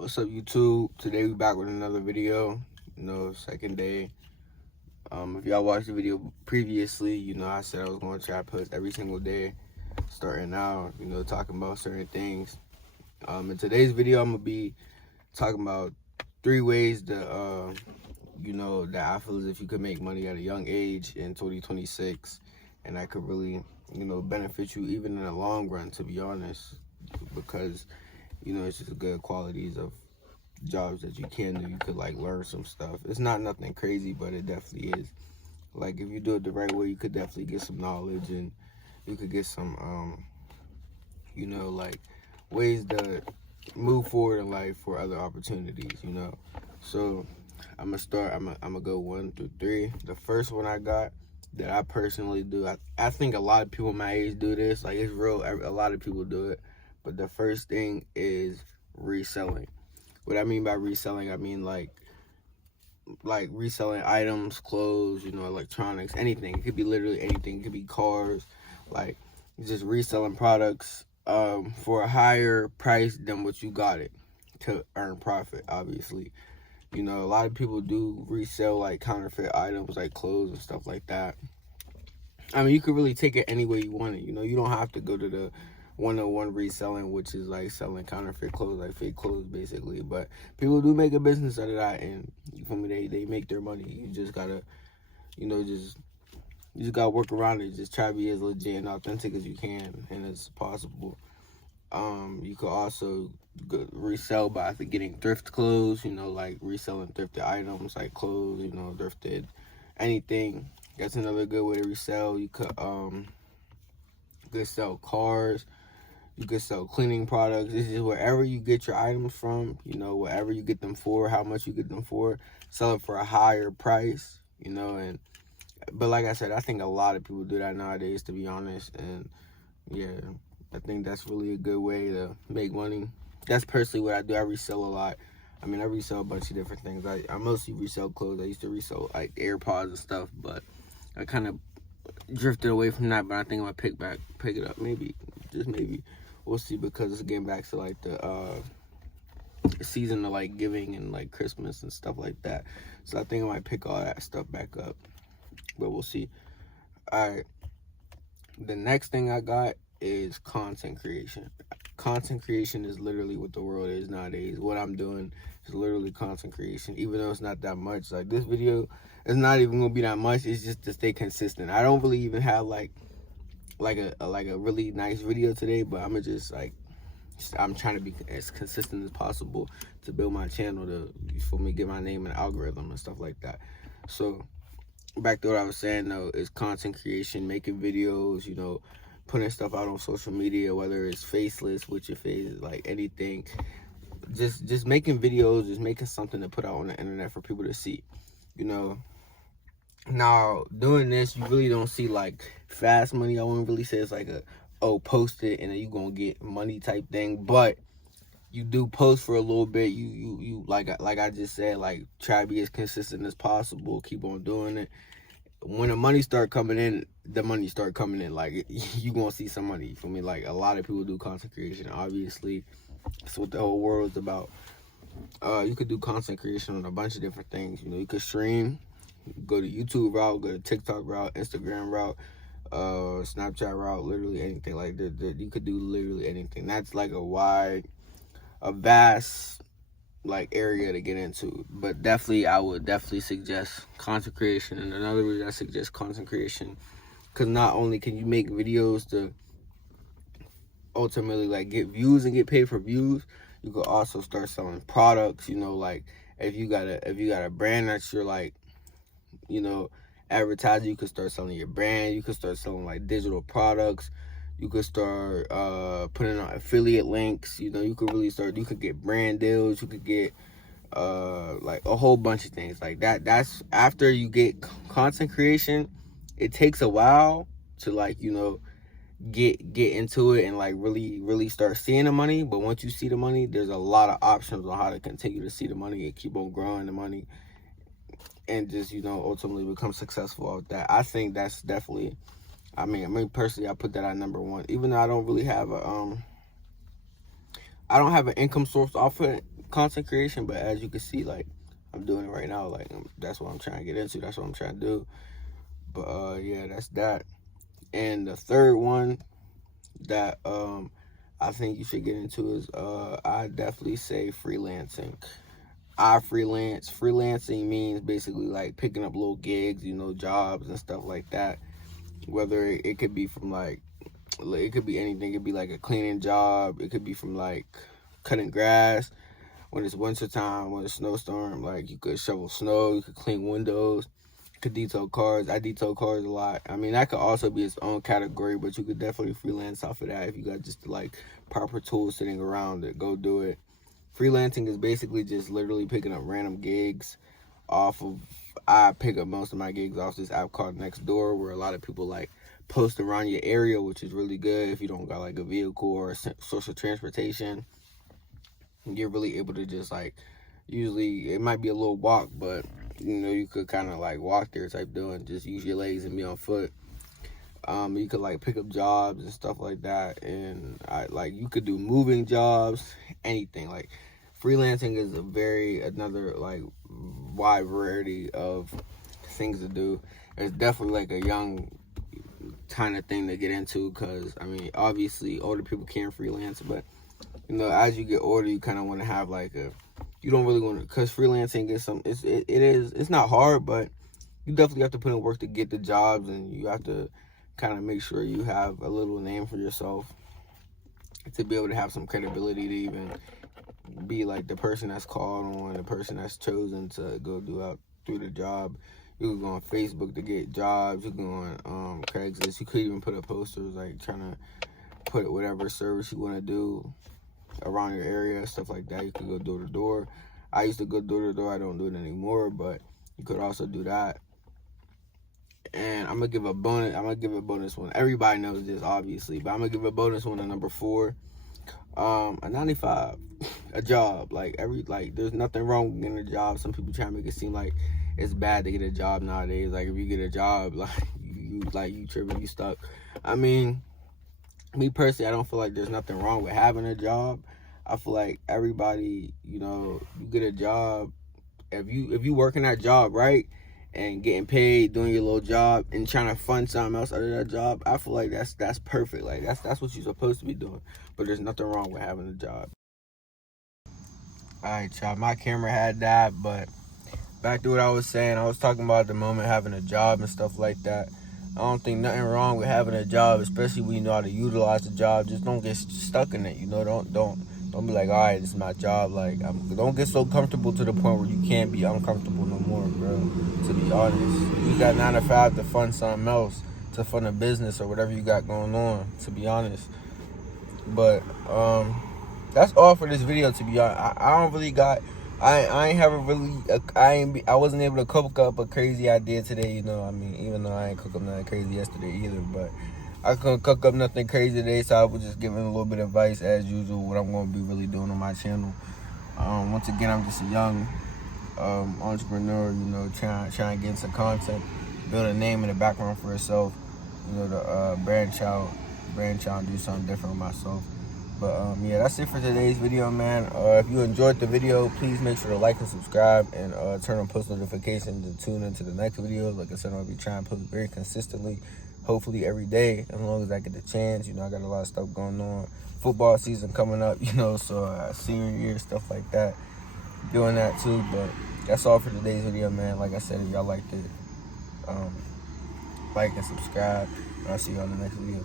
What's up, YouTube? Today we back with another video. Second day. If y'all watched the video previously, I said I was going to try to post every single day, starting out, talking about certain things. In today's video, I'm gonna be talking about 3 ways that that I feel as if you could make money at a young age in 2026, and that could really, benefit you even in the long run, to be honest, because it's just good qualities of jobs that you can do. You could learn some stuff. It's not nothing crazy, but it definitely is. If you do it the right way, you could definitely get some knowledge, and you could get some ways to move forward in life for other opportunities. So I'm gonna start. I'm gonna go 1 through 3. The first one I got that I personally do, I think a lot of people my age do this. It's real. A lot of people do it. But the first thing is reselling. What I mean by reselling, I mean like reselling items, clothes, electronics, anything. It could be literally anything. It could be cars, just reselling products for a higher price than what you got it, to earn profit, obviously. A lot of people do resell counterfeit items, like clothes and stuff like that. I mean, you could really take it any way you want it. You don't have to go to the 101 reselling, which is selling counterfeit clothes, fake clothes, basically. But people do make a business out of that, and you feel me? They make their money. You just gotta, you just gotta work around it. Just try to be as legit and authentic as you can, and as possible. You could also resell by getting thrift clothes. Reselling thrifted items like clothes. Thrifted anything. That's another good way to resell. You could sell cars. You could sell cleaning products. This is wherever you get your items from, wherever you get them for, how much you get them for, sell it for a higher price, but like I said, I think a lot of people do that nowadays, to be honest, and yeah, I think that's really a good way to make money. That's personally what I do. I resell a lot. I mean, I resell a bunch of different things. I mostly resell clothes. I used to resell AirPods and stuff, but I kind of drifted away from that, but I think I'm gonna pick it up, maybe, just maybe. We'll see, because it's getting back to the season of giving and Christmas and stuff like that. So I think I might pick all that stuff back up, but we'll see. All right, the next thing I got is content creation. Content creation is literally what the world is nowadays. What I'm doing is literally content creation, even though it's not that much. This video is not even gonna be that much. It's just to stay consistent. I don't really even have a really nice video today, but I'm just I'm trying to be as consistent as possible to build my channel, for me get my name in the algorithm and stuff like that. So back to what I was saying though, is content creation, making videos, putting stuff out on social media, whether it's faceless, with your face, anything. Just making videos, just making something to put out on the internet for people to see. Now, doing this, you really don't see fast money. I wouldn't really say it's post it and then you gonna get money type thing, but you do post for a little bit. You like I just said, try to be as consistent as possible. Keep on doing it. When the money start coming in, the money start coming in. You gonna see some money. For me, a lot of people do content creation. Obviously, that's what the whole world's about. You could do content creation on a bunch of different things. You could stream, go to YouTube route, go to TikTok route, Instagram route, Snapchat route, literally anything that. You could do literally anything. That's a vast area to get into. But I would definitely suggest content creation. And another reason I suggest content creation, because not only can you make videos to ultimately get views and get paid for views, you could also start selling products. If you got a brand that you're advertising, you could start selling your brand. You could start selling digital products. You could start putting on affiliate links. You could really start. You could get brand deals. You could get a whole bunch of things like that. That's after you get content creation. It takes a while to get into it and really start seeing the money. But once you see the money, there's a lot of options on how to continue to see the money and keep on growing the money, and just ultimately become successful with that. I think that's definitely, I mean personally, I put that at number 1, even though I don't really have I don't have an income source off of it. content creation, but as you can see, like, I'm doing it right now. Like, that's what I'm trying to get into. That's what I'm trying to do. But yeah, that's that. And the third one that I think you should get into is I definitely say freelancing. I freelance. Freelancing means basically like picking up little gigs, jobs and stuff like that. Whether it could be from like, it could be anything. It could be like a cleaning job. It could be from like cutting grass when it's winter time, when it's snowstorm. Like, you could shovel snow, you could clean windows, you could detail cars. I detail cars a lot. I mean, that could also be its own category, but you could definitely freelance off of that if you got just like proper tools sitting around it. Go do it. Freelancing is basically just literally picking up random gigs off of, I pick up most of my gigs off this app called Nextdoor, where a lot of people like post around your area, which is really good if you don't got like a vehicle or social transportation. You're really able to just like, usually it might be a little walk, but you could kind of like walk there type deal and just use your legs and be on foot. You could like pick up jobs and stuff like that, and you could do moving jobs, anything. Like, freelancing is another like wide variety of things to do. It's definitely like a young kind of thing to get into, because I mean, obviously older people can freelance, but as you get older, you kind of want to have like you don't really want to, because freelancing is it's not hard, but you definitely have to put in work to get the jobs, and you have to kind of make sure you have a little name for yourself to be able to have some credibility to even be like the person that's called on, the person that's chosen to go through the job. You can go on Facebook to get jobs. You can go on Craigslist. You could even put up posters like trying to put whatever service you want to do around your area, stuff like that. You could go door to door. I used to go door to door. I don't do it anymore, but you could also do that. And I'm gonna give a bonus one. Everybody knows this, obviously, but I'm gonna give a bonus one to number 4. A 9-to-5, a job. There's nothing wrong with getting a job. Some people try to make it seem like it's bad to get a job nowadays. Like, if you get a job, you tripping, you stuck. I mean, me personally, I don't feel like there's nothing wrong with having a job. I feel like everybody, you get a job. If you working that job right and getting paid, doing your little job, and trying to fund something else out of that job, I feel like that's perfect. Like, that's what you're supposed to be doing. But there's nothing wrong with having a job. All right, y'all. My camera had died, but back to what I was saying. I was talking about at the moment having a job and stuff like that. I don't think nothing wrong with having a job, especially when you know how to utilize the job. Just don't get stuck in it. Don't be like, all right, this is my job. Like, don't get so comfortable to the point where you can't be uncomfortable no more, bro. To be honest, you got 9 to 5 to fund something else, to fund a business or whatever you got going on. To be honest, but that's all for this video. To be honest, I don't really got. I ain't have a really. I wasn't able to cook up a crazy idea today. I mean, even though I ain't cook up nothing crazy yesterday either, but I couldn't cook up nothing crazy today, so I was just giving a little bit of advice as usual. What I'm going to be really doing on my channel. Once again, I'm just a young entrepreneur. Trying to get into content, build a name and a background for yourself. To branch out and do something different with myself. But yeah, that's it for today's video, man. If you enjoyed the video, please make sure to like and subscribe, and turn on post notifications to tune into the next videos. Like I said, I'll be trying to post very consistently, hopefully every day, as long as I get the chance. I got a lot of stuff going on. Football season coming up, so senior year, stuff like that. Doing that too. But that's all for today's video, man. Like I said, if y'all liked it, like and subscribe, and I'll see you on the next video.